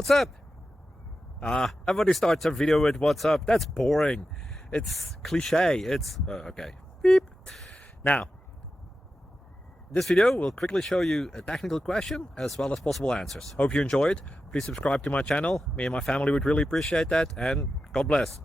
What's up? Everybody starts a video with what's up. That's boring. It's cliche. It's okay. Beep. Now, this video will quickly show you a technical question as well as possible answers. Hope you enjoyed. Please subscribe to my channel. Me and my family would really appreciate that, and God bless.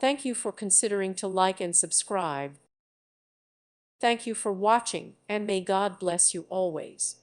Thank you for considering to like and subscribe. Thank you for watching, and may God bless you always.